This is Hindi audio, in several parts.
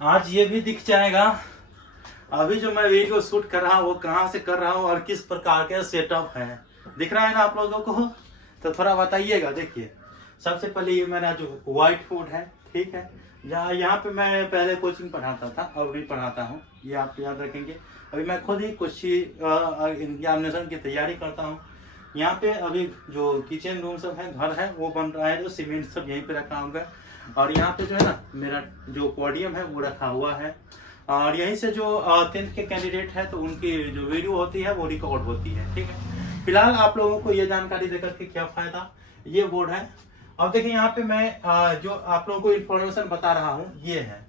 आज ये भी दिख जाएगा अभी जो मैं वीडियो शूट कर रहा हूँ वो कहाँ से कर रहा हूँ और किस प्रकार के सेटअप है। दिख रहा है ना आप लोगों को? तो थोड़ा बताइएगा। देखिए, सबसे पहले ये मेरा जो व्हाइट बोर्ड है, ठीक है, यहाँ पे मैं पहले कोचिंग पढ़ाता था, अब भी पढ़ाता हूँ, ये आप याद रखेंगे। अभी मैं खुद ही कुछ एग्जामिनेशन की तैयारी करता हूँ। यहाँ पे अभी जो किचन रूम सब है, घर है, वो बन रहा है, जो सीमेंट सब यहीं पे रखा हुआ है। और यहाँ पे जो है ना मेरा जो पोडियम है वो रखा हुआ है। और यहीं से जो 10th के कैंडिडेट है तो उनकी जो वीडियो होती है वो रिकॉर्ड होती है, ठीक है। फिलहाल आप लोगों को ये जानकारी देकर के क्या फायदा, ये बोर्ड है। अब देखिए यहाँ पे मैं जो आप लोगों को इन्फॉर्मेशन बता रहा हूँ ये है,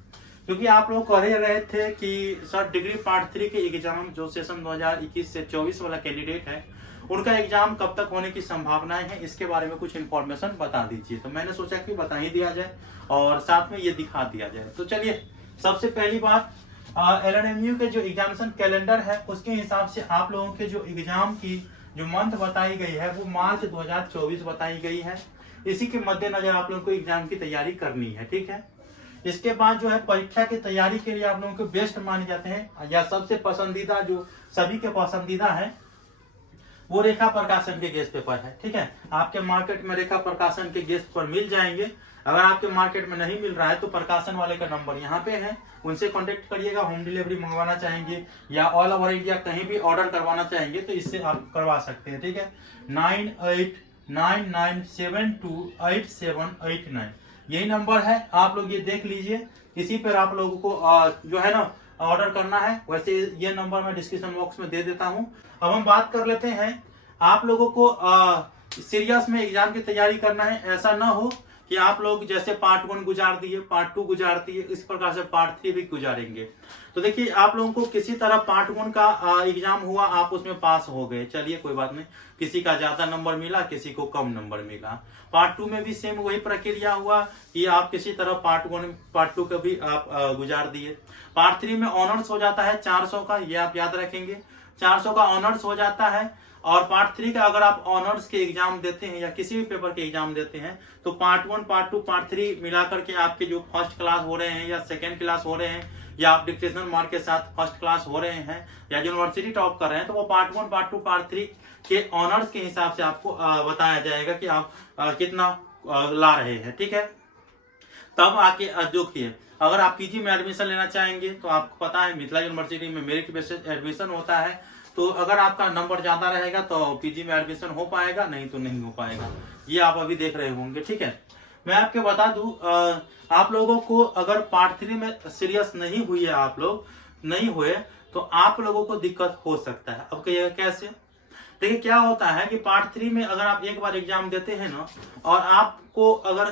क्योंकि आप लोग कह ही रहे थे कि सर डिग्री पार्ट 3 के एग्जाम जो सेशन 2021 से 24 वाला कैंडिडेट है उनका एग्जाम कब तक होने की संभावनाएं हैं, इसके बारे में कुछ इन्फॉर्मेशन बता दीजिए। तो मैंने सोचा कि बता ही दिया जाए और साथ में ये दिखा दिया जाए। तो चलिए, सबसे पहली बात, LNMU के जो एग्जामिनेशन कैलेंडर है उसके हिसाब से आप लोगों के जो एग्जाम की जो मंथ बताई गई है वो मार्च 2024 बताई गई है। इसी के मद्देनजर आप लोगों को एग्जाम की तैयारी करनी है, ठीक है। इसके बाद जो है परीक्षा की तैयारी के लिए आप लोगों को बेस्ट माने जाते हैं या सबसे पसंदीदा, जो सभी के पसंदीदा है, वो रेखा प्रकाशन के गेस्ट पेपर है, ठीक है। आपके मार्केट में रेखा प्रकाशन के गेस्ट पेपर मिल जाएंगे। अगर आपके मार्केट में नहीं मिल रहा है तो प्रकाशन वाले का नंबर यहाँ पे है, उनसे कांटेक्ट करिएगा। होम डिलीवरी मंगवाना चाहेंगे या ऑल ओवर इंडिया कहीं भी ऑर्डर करवाना चाहेंगे तो इससे आप करवा सकते हैं, ठीक है। 9899728789 यही नंबर है, आप लोग ये देख लीजिए। इसी पर आप लोगों को जो है ना ऑर्डर करना है। वैसे ये नंबर मैं डिस्क्रिप्शन बॉक्स में दे देता हूँ। अब हम बात कर लेते हैं, आप लोगों को सीरियस में एग्जाम की तैयारी करना है। ऐसा ना हो कि आप लोग जैसे पार्ट 1 गुजार दिए, पार्ट 2 गुजार दिए, इस प्रकार से पार्ट 3 भी गुजारेंगे। तो देखिए, आप लोगों को किसी तरह पार्ट 1 का एग्जाम हुआ, आप उसमें पास हो गए, चलिए कोई बात नहीं। किसी का ज्यादा नंबर मिला, किसी को कम नंबर मिला। पार्ट 2 में भी सेम वही प्रक्रिया हुआ कि आप किसी तरह पार्ट 1 पार्ट 2 का भी आप गुजार दिए। पार्ट 3 में ऑनर्स हो जाता है 400 का, ये आप याद रखेंगे, 400 का ऑनर्स हो जाता है। और पार्ट 3 का अगर आप ऑनर्स के एग्जाम देते हैं या किसी भी पेपर के एग्जाम देते हैं तो पार्ट 1 पार्ट 2 पार्ट 3 मिलाकर के आपके जो फर्स्ट क्लास हो रहे हैं या सेकेंड क्लास हो रहे हैं या आप डिक्टेशनल मार्क के साथ फर्स्ट क्लास हो रहे हैं या यूनिवर्सिटी टॉप कर रहे हैं, तो वो पार्ट 1 पार्ट 2 पार्ट 3 के ऑनर्स के हिसाब से आपको बताया जाएगा कि आप कितना ला रहे हैं, ठीक है। तब आके देखिए, अगर आप पीजी में एडमिशन लेना चाहेंगे तो आपको पता है मिथिला यूनिवर्सिटी में मेरिट बेस्ड एडमिशन होता है। तो अगर आपका नंबर ज्यादा रहेगा तो पीजी में एडमिशन हो पाएगा, नहीं तो नहीं हो पाएगा। ये आप अभी देख रहे होंगे, ठीक है। मैं आपको बता दूं, आप लोगों को अगर पार्ट 3 में सीरियस नहीं हुई है, आप लोग नहीं हुए, तो आप लोगों को दिक्कत हो सकता है। अब कैसे? देखिए, क्या होता है कि पार्ट 3 में अगर आप एक बार एग्जाम देते हैं ना और आपको अगर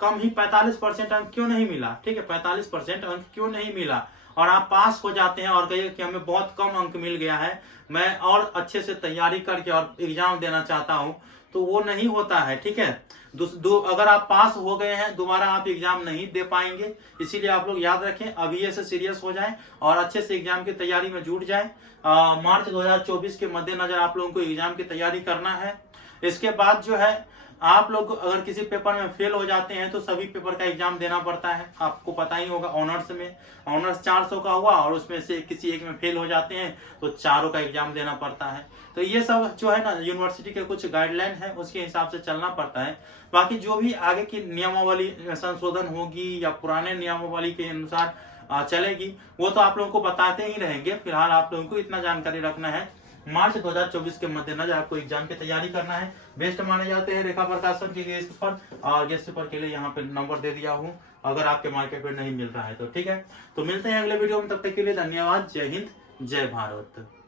कम ही 45% अंक क्यों नहीं मिला, ठीक है, 45% अंक क्यों नहीं मिला और आप पास हो जाते हैं और कहिए कि हमें बहुत कम अंक मिल गया है, मैं और अच्छे से तैयारी करके और एग्जाम देना चाहता हूं, तो वो नहीं होता है, ठीक है। अगर आप पास हो गए हैं दोबारा आप एग्जाम नहीं दे पाएंगे। इसीलिए आप लोग याद रखें, अभी से सीरियस हो जाएं और अच्छे से एग्जाम की तैयारी में जुट जाएं। मार्च 2024 के मद्देनजर आप लोगों को एग्जाम की तैयारी करना है। इसके बाद जो है आप लोग अगर किसी पेपर में फेल हो जाते हैं तो सभी पेपर का एग्जाम देना पड़ता है, आपको पता ही होगा। ऑनर्स में ऑनर्स 400 का हुआ और उसमें से किसी एक में फेल हो जाते हैं तो चारों का एग्जाम देना पड़ता है। तो ये सब जो है ना यूनिवर्सिटी के कुछ गाइडलाइन है, उसके हिसाब से चलना पड़ता है। बाकी जो भी आगे की नियमावली संशोधन होगी या पुराने नियमावली के अनुसार चलेगी वो तो आप लोगों को बताते ही रहेंगे। फिलहाल आप लोगों को इतना जानकारी रखना है, मार्च 2024 के मद्देनजर आपको एग्जाम की तैयारी करना है। बेस्ट माने जाते हैं रेखा प्रकाशन के गेस्ट पेपर, और गेस्ट पेपर के लिए यहाँ पे नंबर दे दिया हूँ, अगर आपके मार्केट में नहीं मिल रहा है तो, ठीक है। तो मिलते हैं अगले वीडियो में, तब तक के लिए धन्यवाद। जय हिंद, जय भारत।